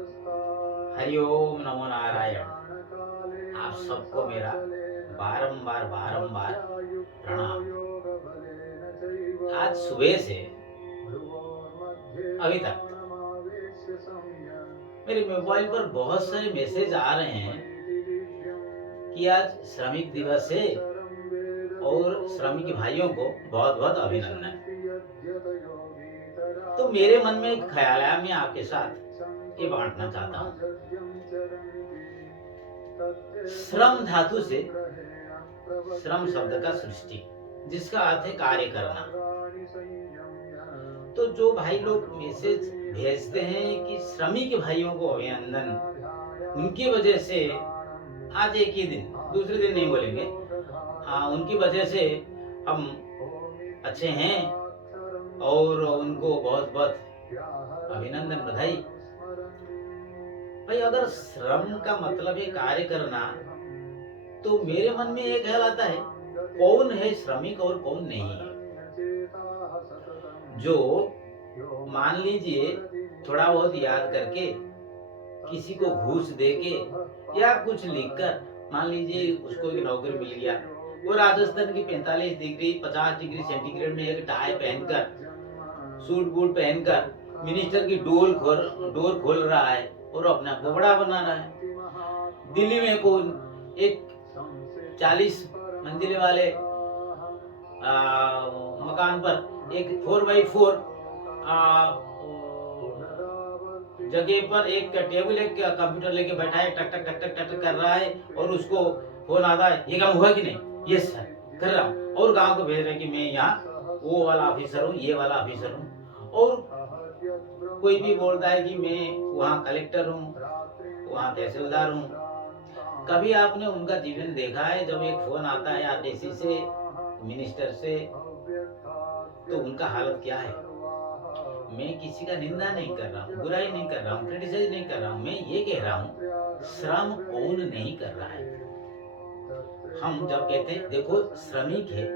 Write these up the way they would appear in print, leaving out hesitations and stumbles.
हरिओम नमो नारायण। आप सबको मेरा बारंबार बारंबार प्रणाम। आज सुबह से अभी तक मेरे मोबाइल पर बहुत सारे मैसेज आ रहे हैं कि आज श्रमिक दिवस है और श्रमिक भाइयों को बहुत बहुत अभिनंदन। तो मेरे मन में एक ख्याल आया, मैं आपके साथ ये बांटना चाहता हूँ। श्रम धातु से श्रम शब्द का सृष्टि, जिसका अर्थ है कार्य करना। तो जो भाई लोग मैसेज भेजते हैं कि श्रमिक भाइयों को अभिनंदन, उनकी वजह से आज एक ही दिन, दूसरे दिन नहीं बोलेंगे, उनकी वजह से हम अच्छे हैं और उनको बहुत बहुत अभिनंदन, बधाई। भाई अगर श्रम का मतलब है कार्य करना, तो मेरे मन में एक ख्याल आता है, कौन है श्रमिक और कौन नहीं है। जो मान लीजिए थोड़ा बहुत याद करके किसी को घूस देके या कुछ लिखकर, मान लीजिए उसको एक नौकरी मिल गया, वो राजस्थान की 45 डिग्री 50 डिग्री सेंटीग्रेड में एक टाई पहनकर, सूट बूट पहनकर मिनिस्टर की डोर खोल रहा है और अपना को बड़ा बना रहा है। दिल्ली में कोई एक 40 मंजिले वाले मकान पर एक 4x4 जगह पर एक टेबल, एक कंप्यूटर लेके बैठा है, टक टक टक टक टक टक कर रहा है और उसको फोन आता है, ये काम हुआ कि नहीं, यस सर कर रहा हूँ, और गांव को भेज रहे कि मैं यहाँ वो वाला ऑफिसर हूँ, ये वाला ऑफिसर हूँ। और कोई भी बोलता है कि मैं वहाँ कलेक्टर हूँ, वहाँ तहसीलदार हूँ। कभी आपने उनका जीवन देखा है? जब एक फोन आता है आरटीसी से, मिनिस्टर से, तो उनका हालत क्या है? मैं किसी का निंदा नहीं कर रहा हूँ, बुराई नहीं कर रहा हूँ, क्रिटिसाइज नहीं कर रहा हूँ, मैं ये कह रहा हूँ श्रम कौन नहीं कर रहा है। हम जब कहते हैं देखो श्रमिक है,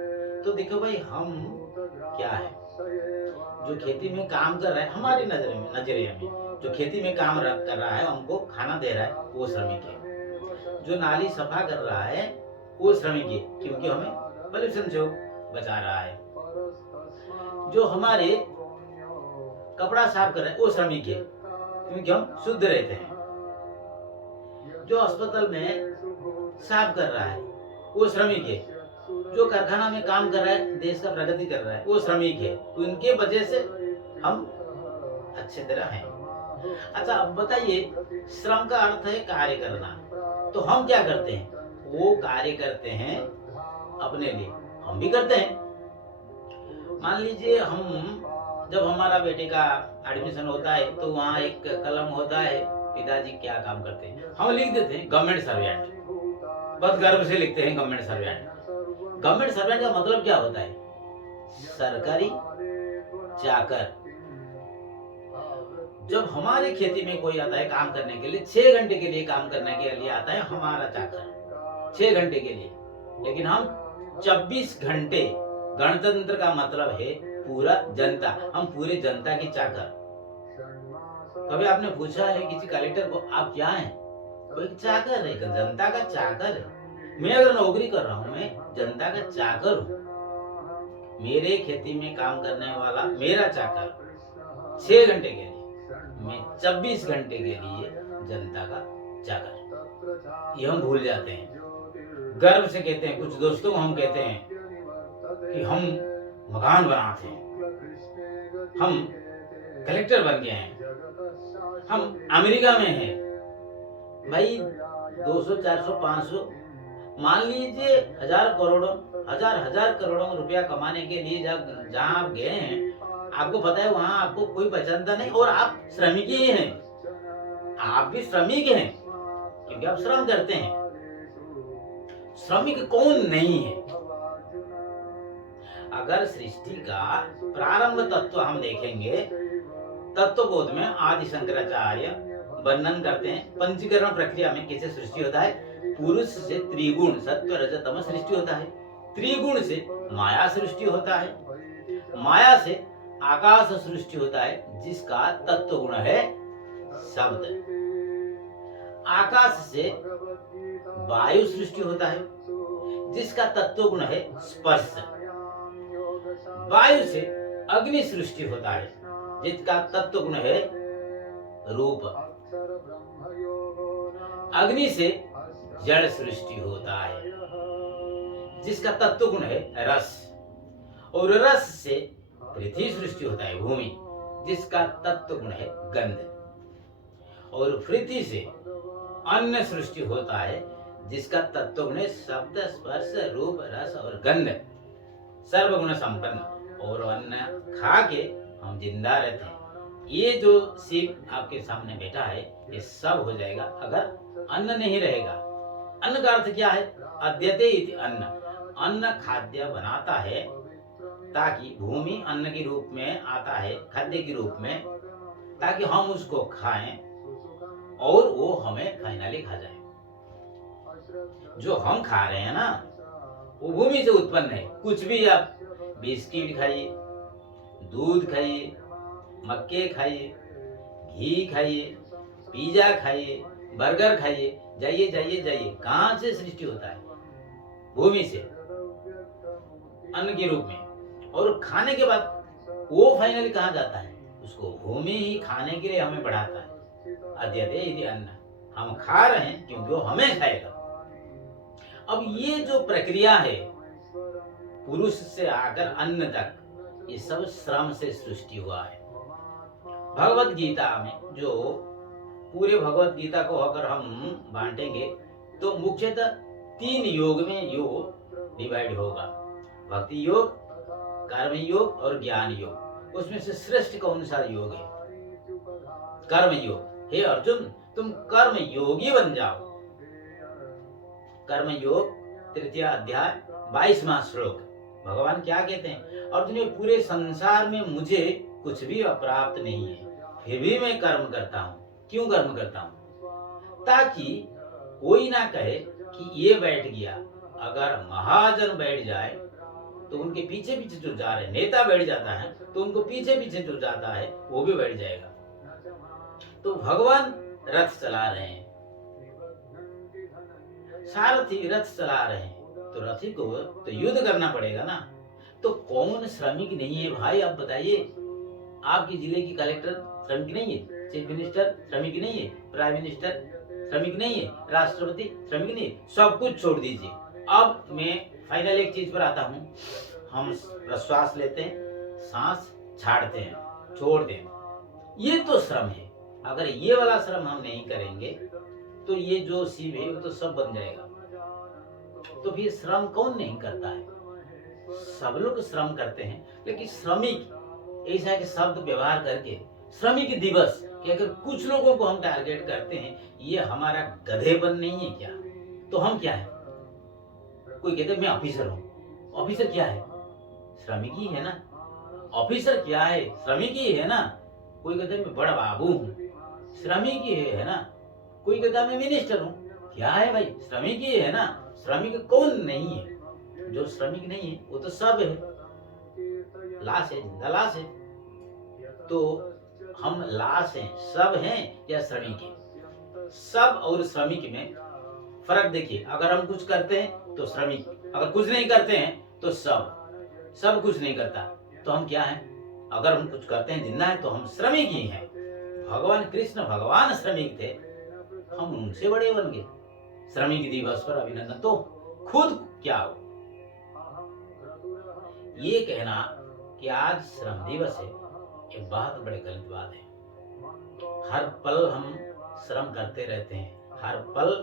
तो देखो भाई हम क्या है, जो खेती में काम कर रहा है, हमारी नजरिए में जो खेती में काम कर रहा है, हमको खाना दे रहा है, वो श्रमिक है। जो नाली सफा कर रहा है वो श्रमिक है, क्योंकि हमें पॉल्यूशन से बचा रहा है। जो हमारे कपड़ा साफ कर रहा है वो श्रमिक है, क्योंकि हम शुद्ध रहते हैं। जो अस्पताल में साफ कर रहा है वो श्रमिक है। जो कारखाना में काम कर रहा है, देश का प्रगति कर रहा है, वो श्रमिक है। उनके वजह से हम अच्छे तरह हैं। अच्छा अब बताइए, श्रम का अर्थ है कार्य करना, तो हम क्या करते हैं? वो कार्य करते हैं अपने लिए, हम भी करते हैं। मान लीजिए हम, जब हमारा बेटे का एडमिशन होता है तो वहाँ एक कलम होता है, पिताजी क्या काम करते हैं, हम लिख देते हैं गवर्नमेंट सर्वेंट, बहुत गर्व से लिखते हैं गवर्नमेंट सर्वेंट। गवर्नमेंट सर्वेंट का मतलब क्या होता है? सरकारी चाकर। जब हमारे खेती में कोई आता है काम करने के लिए, 6 घंटे के लिए काम करने के लिए आता है हमारा चाकर, 6 घंटे के लिए, लेकिन हम 24 घंटे, गणतंत्र का मतलब है पूरा जनता, हम पूरे जनता की चाकर। कभी आपने पूछा है किसी कलेक्टर को आप क्या हैं? वो एक चाकर है, जनता का चाकर है। मैं अगर नौकरी कर रहा हूँ, मैं जनता का चाकर हूँ। मेरे खेती में काम करने वाला मेरा चाकर 6 घंटे के लिए, मैं 24 घंटे के लिए जनता का चाकर। ये हम भूल जाते हैं, गर्व से कहते हैं। कुछ दोस्तों को हम कहते हैं कि हम मकान बनाते हैं, हम कलेक्टर बन गए हैं, हम अमेरिका में हैं। भाई 200 400 500, मान लीजिए हजार करोड़ों रुपया कमाने के लिए जहाँ आप गए हैं, आपको पता है वहां आपको कोई पहचानता नहीं, और आप श्रमिक ही हैं। आप भी श्रमिक हैं क्योंकि आप श्रम करते हैं। श्रमिक कौन नहीं है? अगर सृष्टि का प्रारंभ तत्व हम देखेंगे, तत्वबोध में आदि शंकराचार्य वर्णन करते हैं पंचीकरण प्रक्रिया में कैसे सृष्टि होता है। पुरुष से त्रिगुण सत्व रज तम सृष्टि होता है, त्रिगुण से माया सृष्टि होता है, माया से आकाश सृष्टि होता है, जिसका तत्व गुण है शब्द। आकाश से वायु सृष्टि होता है जिसका तत्व गुण है स्पर्श। वायु से अग्नि सृष्टि होता है जिसका तत्व गुण है रूप। अग्नि से जड़ सृष्टि होता है जिसका तत्व गुण है रस। और रस से पृथ्वी सृष्टि होता है भूमि जिसका तत्व गुण है गंध। और पृथ्वी से अन्न सृष्टि होता है जिसका तत्व गुण है शब्द स्पर्श रूप रस और गंध, सर्वगुण संपन्न। और अन्न खा के हम जिंदा रहते हैं। ये जो शिव आपके सामने बैठा है ये सब हो जाएगा अगर अन्न नहीं रहेगा। अन्न का अर्थ क्या है? अद्यते इति अन्न। अन्न खाद्य बनाता है ताकि भूमि अन्न के रूप में आता है, खाद्य के रूप में, ताकि हम उसको खाएं और वो हमें फाइनली खा जाए। जो हम खा रहे हैं ना वो भूमि से उत्पन्न है। कुछ भी आप बिस्किट खाइए, दूध खाइए, मक्के खाइए, घी खाइए, पिज्जा खाइए, बर्गर खाइए, जाइए जाइए जाइए, कहां से सृष्टि होता है? भूमि से, अन्न के रूप में। और खाने के बाद वो फाइनली कहां जाता है? उसको भूमि ही खाने के लिए हमें बढ़ाता है। अद्यते इति अन्न, हम खा रहे हैं क्योंकि वो हमें खाएगा। अब ये जो प्रक्रिया है पुरुष से आकर अन्न तक, ये सब श्रम से सृष्टि हुआ है। भगवत गीता में जो पूरे भगवत गीता को अगर हम बांटेंगे तो मुख्यतः 3 योग में योग डिवाइड होगा। भक्ति योग, कर्म योग और ज्ञान योग। उसमें से श्रेष्ठ कौन सा योग है? कर्म योग। हे अर्जुन, तुम कर्म योगी बन जाओ। कर्म योग 3 अध्याय 22वां श्लोक। भगवान क्या कहते हैं? अर्जुन, ये पूरे संसार में मुझे कुछ भी अप्राप्त नहीं है, फिर भी मैं कर्म करता हूँ। क्यों कर्म करता हूँ? ताकि कोई ना कहे कि ये बैठ गया। अगर महाजन बैठ जाए तो उनके पीछे पीछे जो जा रहे, नेता बैठ जाता है तो उनको पीछे पीछे जो जाता है वो भी बैठ जाएगा। तो भगवान रथ चला रहे हैं, सारथी रथ चला रहे हैं, तो रथी को तो युद्ध करना पड़ेगा ना। तो कौन श्रमिक नहीं है भाई? आप बताइए। आपकी जिले की कलेक्टर श्रमिक नहीं है, चीफ मिनिस्टर श्रमिक नहीं है, प्राइम मिनिस्टर श्रमिक नहीं है, राष्ट्रपति श्रमिक नहीं है। सब कुछ छोड़ दीजिए। अब मैं फाइनल एक चीज पर आता हूँ। हम प्रश्वास लेते हैं, सांस छाड़ते हैं, छोड़ते हैं, ये तो श्रम है। अगर ये वाला श्रम हम नहीं करेंगे तो ये जो शिव है वो तो सब बन जाएगा। तो फिर श्रम कौन नहीं करता है? सब लोग श्रम करते हैं, लेकिन श्रमिक ऐसा है कि शब्द व्यवहार करके श्रमिक दिवस कि अगर कुछ लोगों को हम टारगेट करते हैं, ये हमारा गधेपन नहीं है क्या? तो हम क्या है? कोई कहते मैं ऑफिसर हूँ। ऑफिसर क्या है? श्रमिक ही है ना। ऑफिसर क्या है? श्रमिक ही है ना। कोई कहते मैं बड़ा बाबू हूँ, श्रमिक ही है ना। कोई कहता मैं मिनिस्टर हूँ, क्या है भाई? श्रमिक ही है ना। श्रमिक कौन नहीं है? जो श्रमिक नहीं है वो तो सब है, लाश है, जिंदा लाश है। तो हम लाश हैं, सब हैं या श्रमिक हैं? सब और श्रमिक में फर्क देखिए। अगर हम कुछ करते हैं तो श्रमिक, अगर कुछ नहीं करते हैं तो सब कुछ नहीं करता तो हम क्या हैं? अगर हम कुछ करते हैं, जिंदा है, तो हम श्रमिक ही हैं। भगवान कृष्ण भगवान श्रमिक थे, हम उनसे बड़े बन गए। श्रमिक दिवस पर अभिनंदन। तो खुद क्या हो? ये कहना कि आज श्रम दिवस है, एक बहुत बड़ी गलत बात है। हर पल हम श्रम करते रहते हैं, हर पल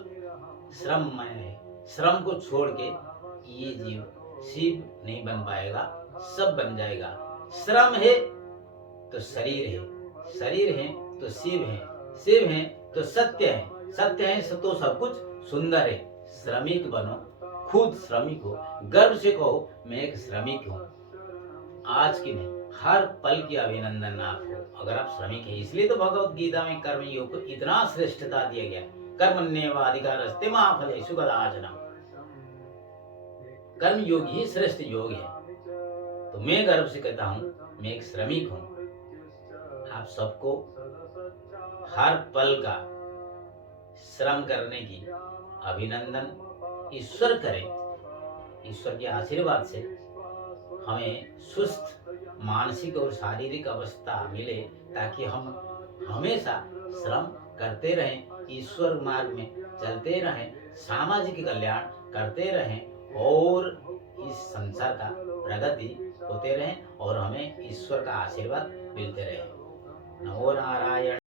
श्रममय है। श्रम को छोड़ के ये जीव शिव नहीं बन पाएगा, सब बन जाएगा। श्रम है तो शरीर है, शरीर है तो शिव है, शिव है तो सत्य है, सत्य है तो सब कुछ सुंदर है। श्रमिक बनो, खुद श्रमिक हो, गर्व से कहो मैं एक श्रमिक हूँ। आज की नहीं, हर पल की अभिनंदन आपको, अगर आप श्रमिक है। इसलिए तो भगवत गीता में कर्म योग को इतना श्रेष्ठता दिया गया। कर्मण्येवाधिकारस्ते मा फलेषु कदाचन। कर्म योग ही श्रेष्ठ योग है। तो मैं गर्व से कहता हूँ मैं एक श्रमिक हूँ। आप सबको हर पल का श्रम करने की अभिनंदन ईश्वर करे। ईश्वर के आशीर्वाद से हमें सुस्त मानसिक और शारीरिक अवस्था मिले, ताकि हम हमेशा श्रम करते रहें, ईश्वर मार्ग में चलते रहें, सामाजिक कल्याण करते रहें और इस संसार का प्रगति होते रहें और हमें ईश्वर का आशीर्वाद मिलते रहे। नमो नारायण।